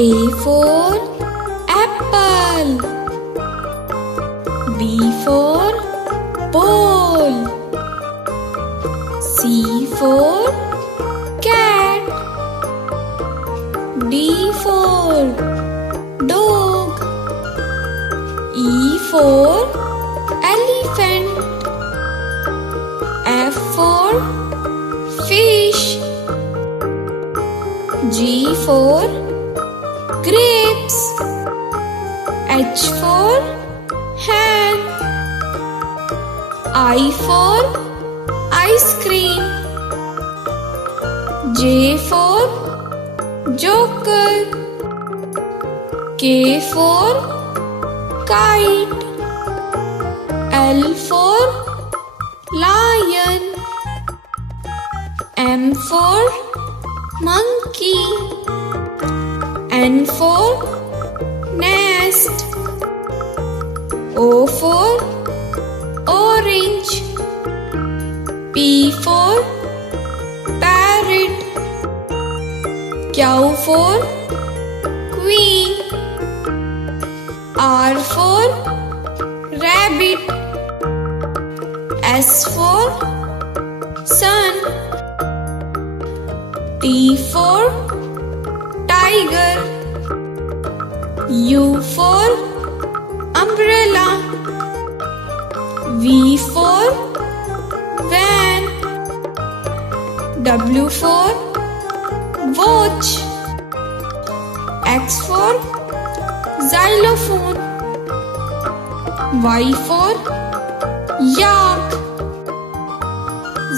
A for apple. B for ball. C for cat. D for dog. E for elephant. F for fish. G for grapes. H for hen. I for ice cream. J for joker. K for kite. L for lion. M for monkey. N for nest. O for orange. P for parrot. Q for queen. R for rabbit. S for sun. T for tiger. U for umbrella. V for van. W for watch. X for xylophone. Y for yak.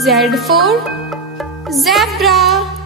Z for zebra.